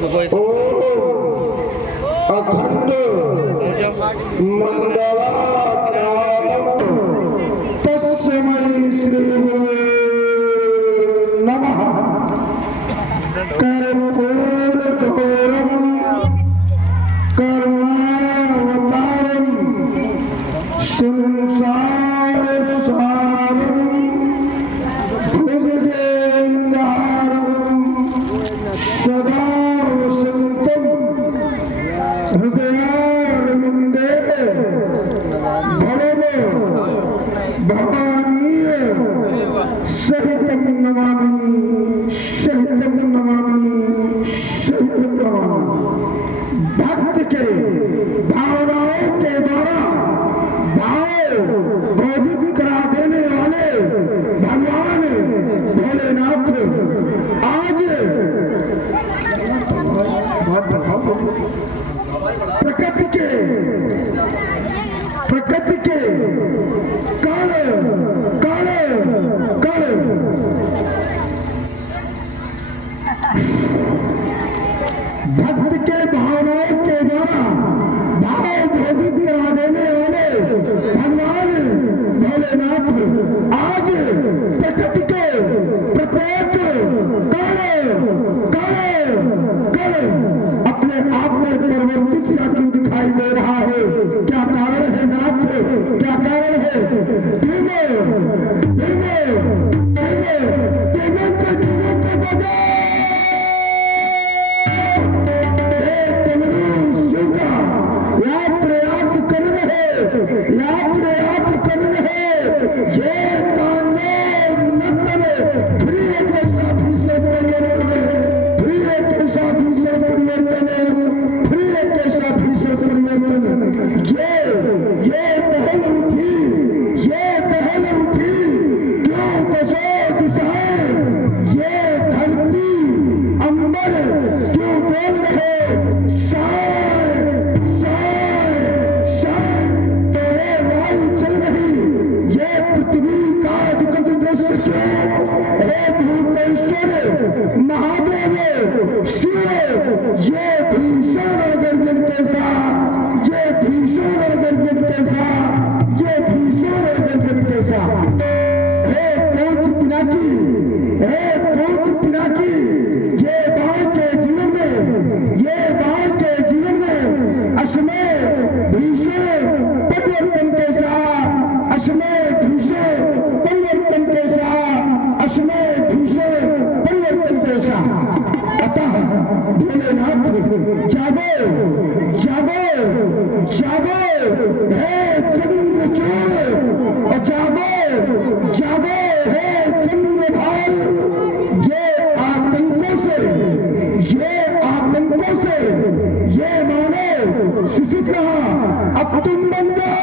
अखंड मंगलाकारक तस्मै श्री गुरुवे नमः। कर्पूरगौरवं करुणावतारं संसारसारं भुजगेन्द्रहारं सदा वसन्तं हृदयारविन्दे भवानीय सहितं नमामि सहितं नमामि सहितं नमामि। भक्त के भावनाओं के द्वारा भाव बोधित करा देने वाले भगवान भोलेनाथ आज प्रकृति के काले काले काले भक्त के भावनाओं के द्वारा भाव बोधित करा देने वाले भगवान भोलेनाथ आज प्रकृति के प्रत्येक काले काले काले अपने आप में परिवर्तित सा क्यों दिखाई दे रहा है? क्या कारण है नाथ? क्या कारण है? धीमे धीमे धीमे धीमे के बजाय याद कर रहे ये तांडव नर्तन फिर एक ऐसा भीषण परिवर्तन फिर एक ऐसा भीषण परिवर्तन फिर एक ऐसा भीषण परिवर्तन ये पहल उठी क्यों दसों दिशाएं ये धरती अंबर क्यों बोल रहे महादेव शिव ये भीषण गर्जन के साथ ये भीषण गर्जन के साथ ये भीषण गर्जन के साथ हे पहुंच पिनाकी ये बाढ़ के जीवन में असमय भीषण परिवर्तन के साथ असमय भीषण परिवर्तन के साथ असमय भीषण परिवर्तन के साथ अतः भोलेनाथ जागो जागो जागो हे चंद्रचूड़ और जागो जागो हे चंद्रभाल ये आतंकों से ये मानो शिशित रहा अब तुम बन जाओ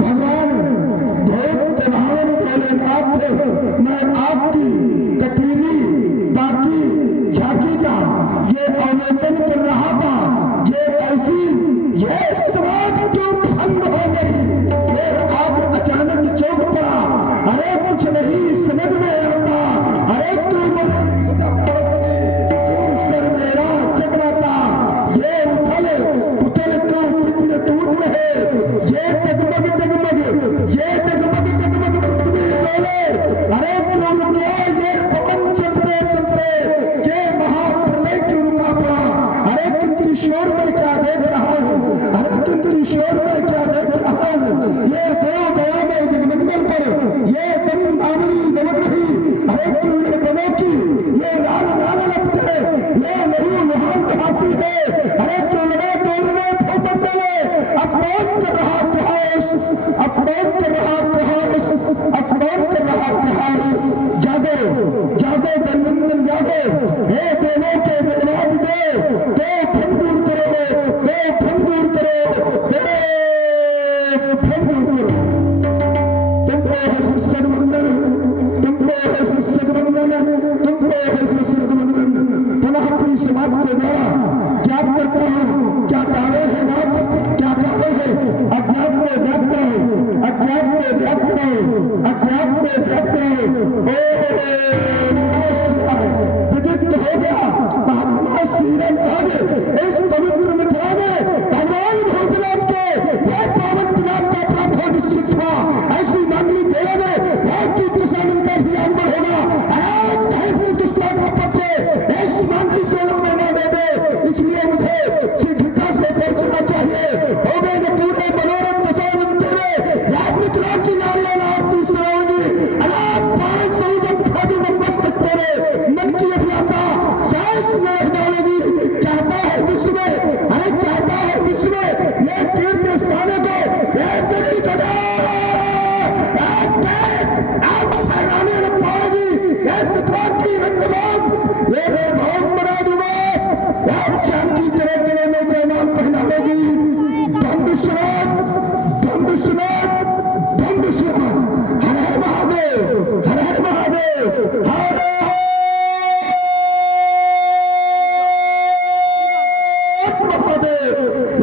भगवान दैत्य भावन भोलेनाथ मैं आपकी कटीली बाकी झांकी का ये अवलोकन कर रहा था। ये समाज क्यों भंग हो गई? ये आज अचानक चौक पड़ा। अरे कुछ नहीं समझ में आता। अरे तू सर मेरा चकराता ये उथल क्यों पिंड टूट रहे ये डगमग तुम्हें बोले। अरे होगी। बम विश्वनाथ, बम विश्वनाथ, बम विश्वनाथ। हर हर महादेव, हर हर महादेव, हर महादेव।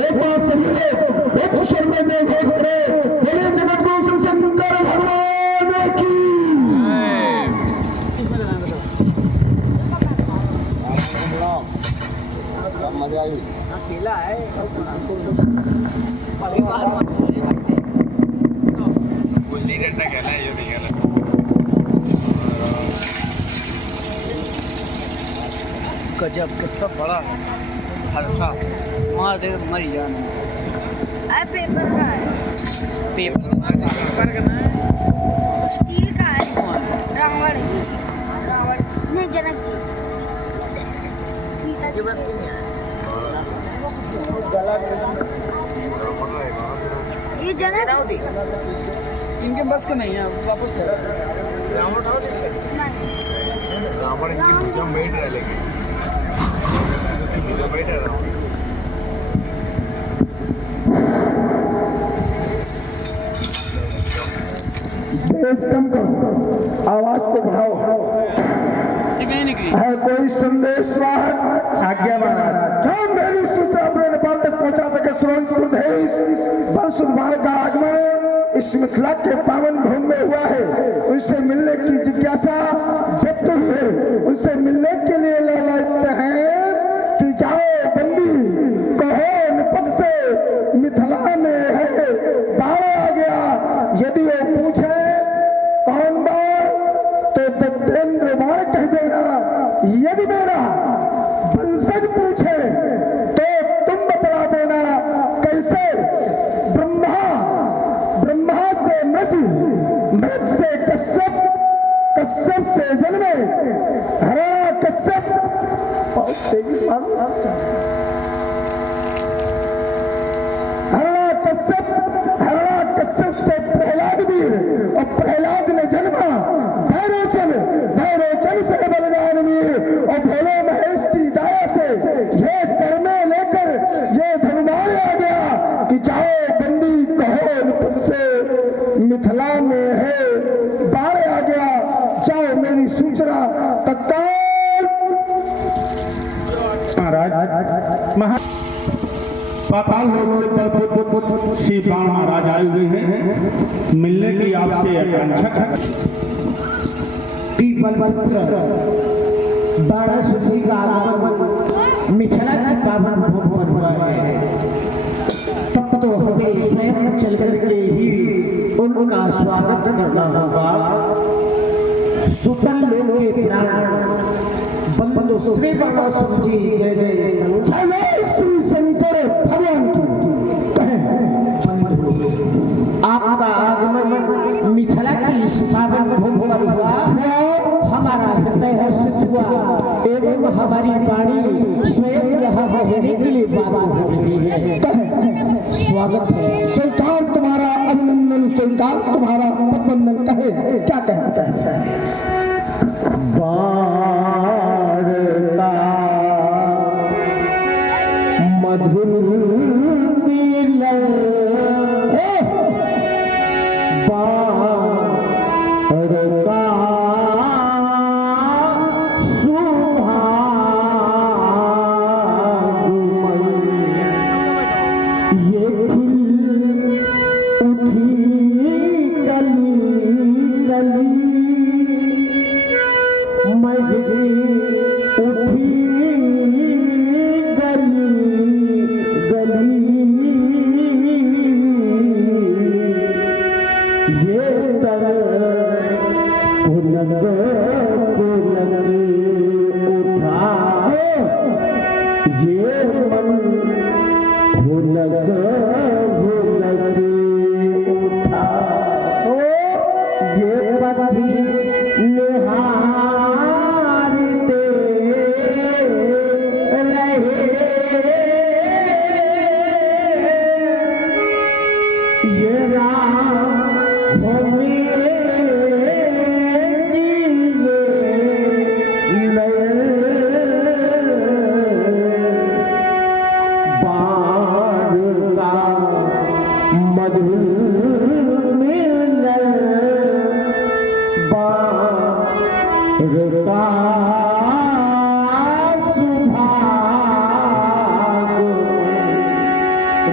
एक बार सभी लोग एक स्वर में जय घोष करें, बोले जगतगुरु शंकर भगवान की। मजा आई अकेला है गुल्ली डंडा खेला है, ये नहीं खेला। गजब कितना बड़ा हरसा मार दे मरी जाना। पेपर का है, पेपर करना है, स्टील का है, रावण रावण नहीं जनक जी सीता जी बस नहीं है। ये जनक इनके बस का नहीं है, वापस रावण इनकी भुजा में बैठ रहा, लेकिन भुजा बैठ रहा। बेस कम करो, आवाज को बढ़ाओ। है कोई संदेश वाहक? आज्ञा महाराज। जो मेरी सूचना अपने नेपाल तक पहुंचा सके, सुरंगपुर देश बलसुद्ध का आगमन इस मिथिला के पावन भूमि में हुआ है। उनसे मिलने की जिज्ञासा व्यक्त हुई है। उनसे मिलने के लिए लालायित हैं कि जाओ बंदी कहो निपट से मिथिला में है बाढ़ आ गया। यदि वो पूछे कौन बाढ़, तो दत्तेंद्र बाढ़ कह देना। यदि मेरा वंशज पूछे तो तुम बतला देना कैसे। ब्रह्मा, ब्रह्मा से मृज, मृज से कश्यप, कश्यप से जन्मे हरणा कश्यप। बहुत तेजी से हरणा कश्यप, हरणा कश्यप से प्रहलाद वीर, और प्रहलाद ने जन्मा भैरोचन, भैरोचन से बलदान वीर, और भोले महेश की दया से ये कर्मे लेकर ये धनुमान आ गया कि जाओ बंदी कहो निपट से मिथिला में है बाढ़ आ गया। जाओ मेरी सूचना तत्काल। महाराज पाताल लोक से श्री बाण महाराज आए हुए हैं, मिलने की आपसे आकांक्षा। बारह शुद्धि का आगमन मिथिला की पावन भूमि पर हुआ है। तब तो हमें स्वयं चल करके ही उनका स्वागत करना होगा। सुतल लोक के प्राण बंधु श्री बाणासुर जी जय जय शंकर, जय श्री शंकर भगवान की। आपका आगमन मिथिला की इस पावन भूमि पर हुआ। हमारा हृदय हर्षित हुआ एवं हमारी वाणी स्वयं यहाँ बहने के लिए बात हो रही है। स्वागत है। स्वीकार तुम्हारा अभिनंदन, स्वीकार तुम्हारा पदबंधन। कहे क्या कहना चाहते हैं? मधुर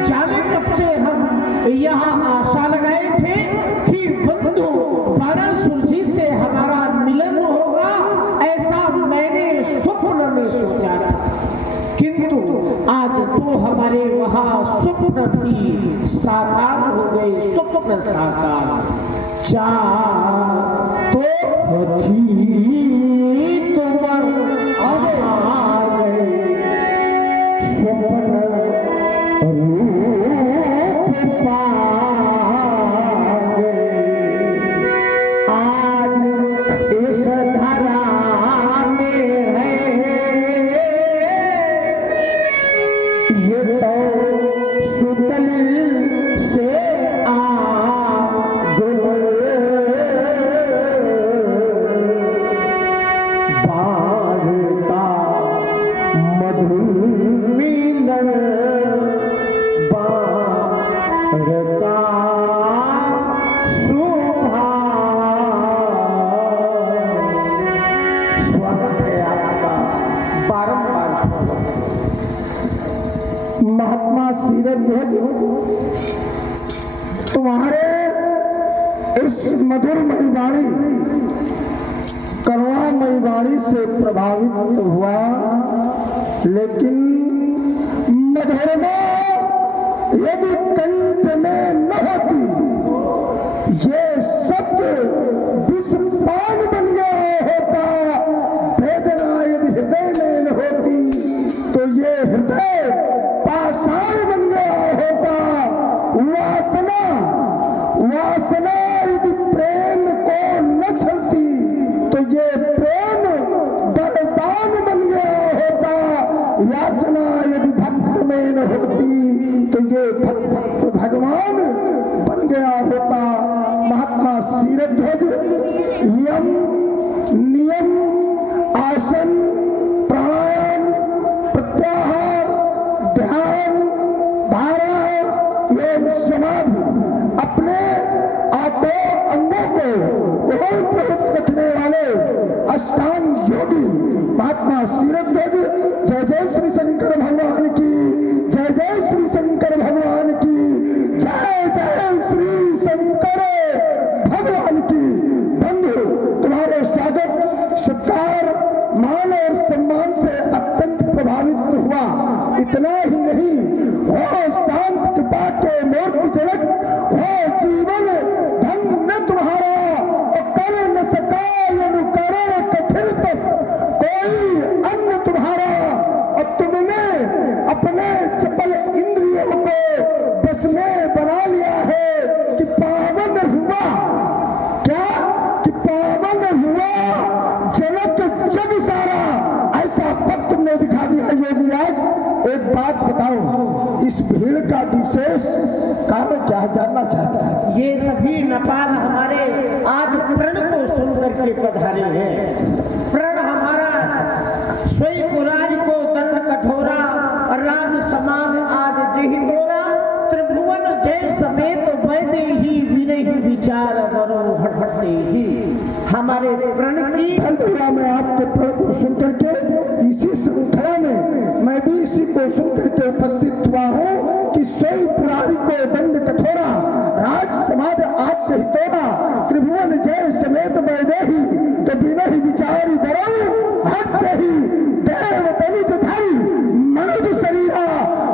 जाने कब से हम यहाँ आशा लगाए थे कि बंधु बाणासुर जी से हमारा मिलन होगा, ऐसा मैंने स्वप्न में सोचा था। किंतु आज तो हमारे वहाँ स्वप्न भी साकार हो गए, स्वप्न साकार। जा तो तुम आ गए, स्वप्न रूप पा गए। आज इस धरा में है ये तो सुतल से महात्मा शीरध्वज, तुम्हारे इस मधुरमयी वाणी, करुणामयी वाणी से प्रभावित हुआ, लेकिन मधुरमा यदि कंठ में न होती, ये शब्द विषपान बन गया होता। वेदना यदि हृदय में न होती तो ये हृदय पाषाण बन गया होता। वासना यदि प्रेम को न छलती तो ये प्रेम वरदान बन गया होता। याचना यदि भक्त में न होती तो ये भक्त भगवान बन गया होता। महात्मा शीरध्वज, नियम आसन, प्राणायाम, प्रत्याहार, ध्यान, धारणा एवं समाधि, अपने आठों अंगों को प्रवृत्त रखने वाले अष्टांग योगी महात्मा शीरध्वज, जय जय श्री शंकर भगवान की, जय जय श्री शंकर भगवान की, जय जय श्री शंकर भगवान की। बंधु, तुम्हारे स्वागत, सत्कार, मान और सम्मान से अत्यंत प्रभावित हुआ। इतना ही नहीं, हो शांत कृपा के मूर्ति जनक, हो जीवन धन्य तुम्हारा, और कर न सका अनुकरण कठिन तप कोई अन्य तुम्हारा। और तुमने अपने चपल इंद्रियों को बस में बना लिया है कि पावन हुआ। क्या कि पावन हुआ जनक जग सारा, ऐसा पद तुमने दिखा दिया योगी राज। एक बात बताओ, इस भीड़ का विशेष कारण क्या जानना चाहता है? ये सभी नेपाल हमारे आज प्रण को सुन करके पधारे हैं। प्रण हमारा सोई पुरारी को दंड कठोरा, राज समान आज जही तोरा, त्रिभुवन जय समेत वैदे ही विनय विचार वरो हटते ही। हमारे प्रण की धन्यवाद। मैं आपके प्रण को सुन करके इसी श्रृंखला में मैं भी इसी को सुन करके उपस्थित हुआ हूँ कि सोई पुरारी को दंड कठोरा, राज समाज आज से ही तोड़ा, त्रिभुवन जय समेत वैदेही, तो बिना ही विचारी बरो हटते ही। देव तनुजधारी मनुज शरीरा,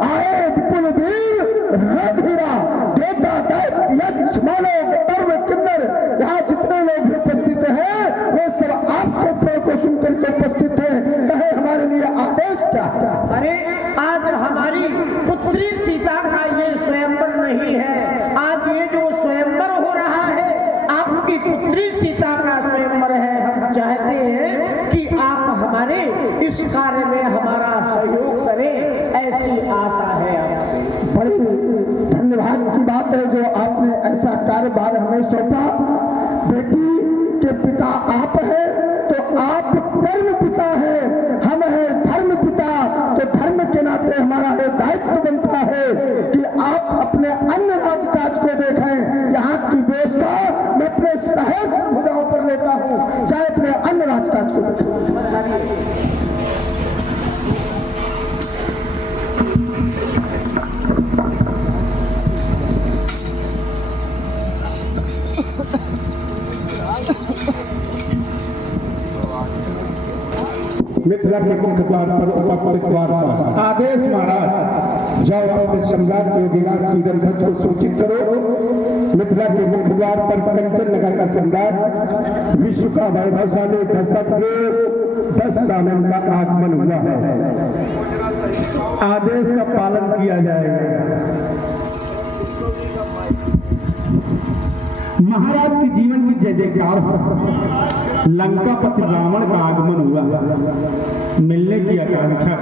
आए विपुल वीर रघुवीरा, देवता दैत्य यक्ष मानव सर्व किन्नर, यहाँ जितने लोग उपस्थित हैं वे सब आपके प्रण को सुनकर के उपस्थित हैं। कहे हमारे लिए आदेश क्या है? अरे आज हमारी पुत्री सीता का ये स्वयंवर नहीं है, आज ये जो स्वयंवर हो रहा है आपकी पुत्री सीता का स्वयंवर है। हम चाहते हैं कि आप हमारे इस कार्य में हमारा सहयोग करें, ऐसी आशा है आपसे। बड़ी धन्यवाद की बात है जो आपने ऐसा कार्यभार हमें सौंपा। बेटी के पिता आप हैं तो आप कर्म पिता हैं, हम हैं धर्म पिता, तो धर्म के नाते हमारा ये दायित्व बनता है कि आप अपने अन्य राजकाज को देखें। यहाँ की व्यवस्था मैं अपने सहज भुजाओं पर लेता हूँ, चाहे अपने अन्य राजकाज को देखें। मिथिला के मुख्य द्वार पर उपस्थित द्वार पर आदेश महाराज। जाओ अपने सम्राट योगीनाथ सीधन ध्वज को सूचित करो। मिथिला के मुख्य द्वार पर कंचन नगर का सम्राट विश्व का वैभवशाली दशरथ के 10 सालों का आगमन हुआ है। आदेश का पालन किया जाएगा। महाराज के जीवन की जय जयकार हो। लंकापति रावण का आगमन हुआ, मिलने की आकांक्षा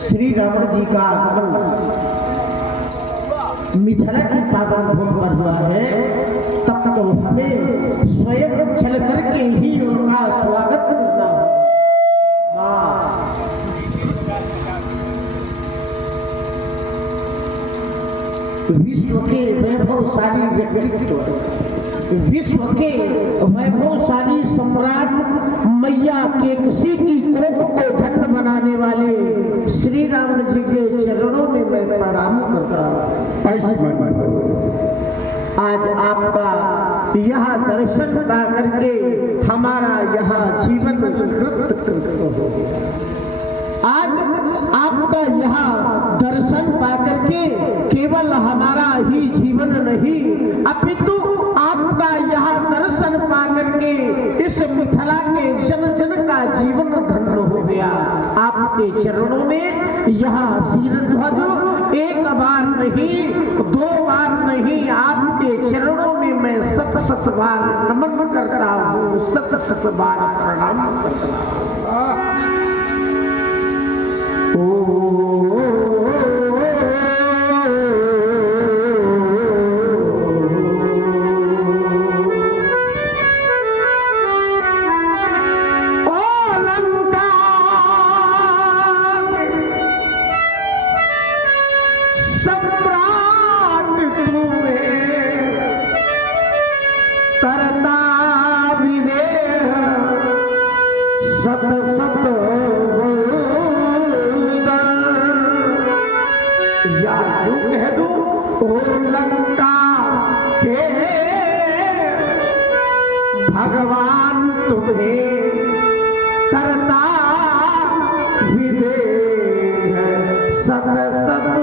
श्री रावण जी का आगमन मिथिला की पावन भूमि पर हुआ है, तब तो हमें स्वयं चल करके ही उनका स्वागत करना होगा। विश्व के वैभवशाली व्यक्तित्व, विश्व के वैभवशाली सम्राट मैया के किसी की कोख को धन्य बनाने वाले श्री राम जी के चरणों में मैं प्रणाम करता हूँ। आज आपका यह दर्शन पा करके हमारा यह जीवन कृतकृत हो गया। आज आपका यह दर्शन पा करके केवल हमारा ही जीवन नहीं, अपितु आपका यह दर्शन पा करके इस मिथिला के जन जन का जीवन धन्य हो गया। आपके चरणों में यह शील ध्वज एक बार नहीं, 2 बार नहीं, आपके चरणों में मैं 7 बार नमन करता हूँ, 7 बार प्रणाम करता हूँ। भगवान तुम्हें करता विदेह सत सत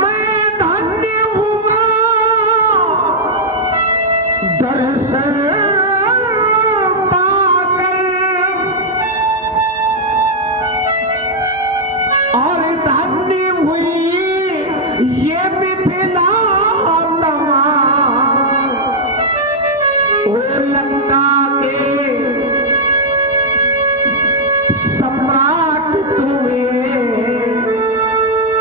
मैं धन्य हुआ दर्शन पाकर और धन्य हुई ये मिथिला लंका के सम्राट तुम्हें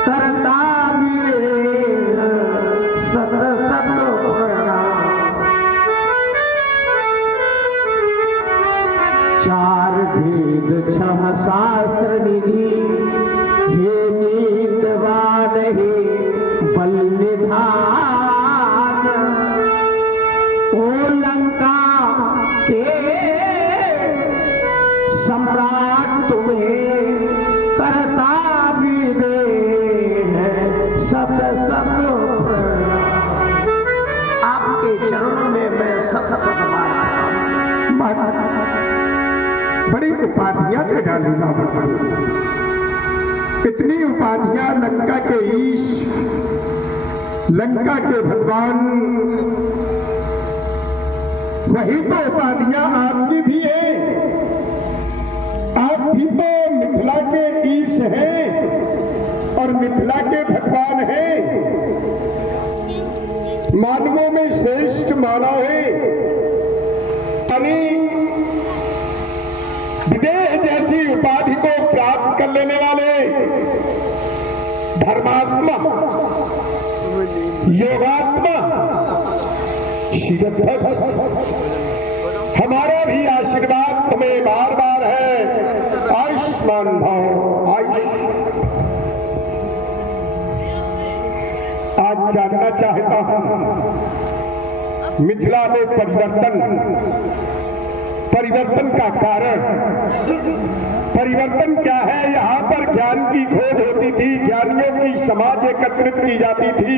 करता विदेह सत सत प्रणाम। 4 वेद 6 शास्त्र निधि हे नीतवान हे बल निधान। ओ लंका के सम्राट तुम्हें करता विदेह सत सत प्रणाम। आपके चरणों में मैं 7 बार बड़ी उपाधियां दे डाली रावण। इतनी उपाधियां लंका के ईश, लंका के भगवान, वही तो उपाधियां आपकी भी है। आप भी तो मिथिला के ईश हैं और मिथिला के भगवान हैं। मानवों में श्रेष्ठ मानव है। विदेह जैसी उपाधि को प्राप्त कर लेने वाले धर्मात्मा, योगात्मा शीरध्वज, हमारा भी आशीर्वाद तुम्हें बार बार है। आयुष्मान भव। आज जानना चाहता हूं मिथिला में परिवर्तन परिवर्तन का कारण। परिवर्तन क्या है? यहाँ पर ज्ञान की खोज होती थी, ज्ञानियों की समाज एकत्रित की जाती थी,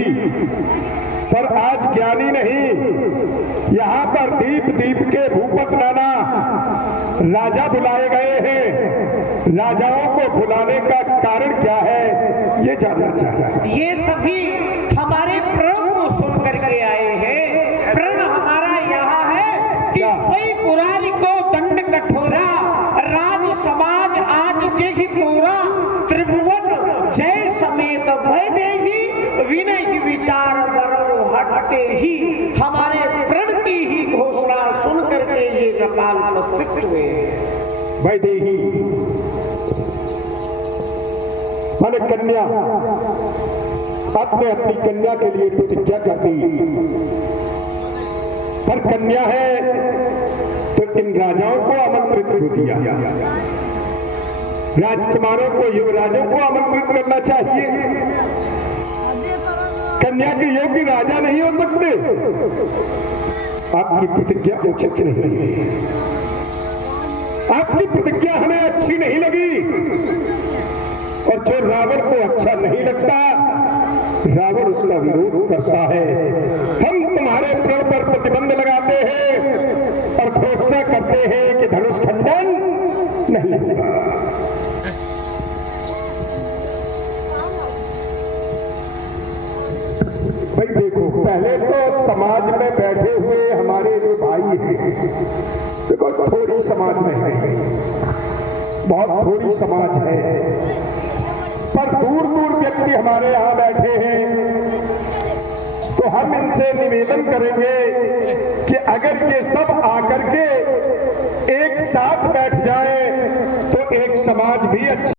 पर आज ज्ञानी नहीं। यहाँ पर दीप दीप के भूपत नाना राजा बुलाए गए हैं। राजाओं को बुलाने का कारण क्या है, ये जानना चाह रहा है। ये सभी हमारे प्रण को सुन करके आए हैं। प्रण हमारा यहाँ है कि सोई पुरारी को दंड कठोरा, राज समाज आज जेहि तोरा, त्रिभुवन जय समेत भय देही, विनय की विचार बरो हटते ही। हमारे प्रण की ही घोषणा सुन करके ये नपाल उपस्थित हुए। वैदेही माने कन्या, आपने अपनी कन्या के लिए प्रतिज्ञा कर दी, पर कन्या है तो इन राजाओं को आमंत्रित क्यों दिया? राजकुमारों को, युवराजों को आमंत्रित करना चाहिए। कन्या के योग्य राजा नहीं हो सकते। आपकी प्रतिज्ञा उचित नहीं है, आपकी प्रतिज्ञा हमें अच्छी नहीं लगी, और जो रावण को अच्छा नहीं लगता, रावण उसका विरोध करता है। हम तुम्हारे प्रण पर प्रतिबंध लगाते हैं और घोषणा करते हैं कि धनुष खंडन नहीं होगा। भाई देखो, पहले तो समाज में बैठे हुए हमारे जो भाई हैं, देखो थोड़ी समाज में है, बहुत थोड़ी समाज है, पर दूर दूर व्यक्ति हमारे यहाँ बैठे हैं, तो हम इनसे निवेदन करेंगे कि अगर ये सब आकर के एक साथ बैठ जाए तो एक समाज भी अच्छा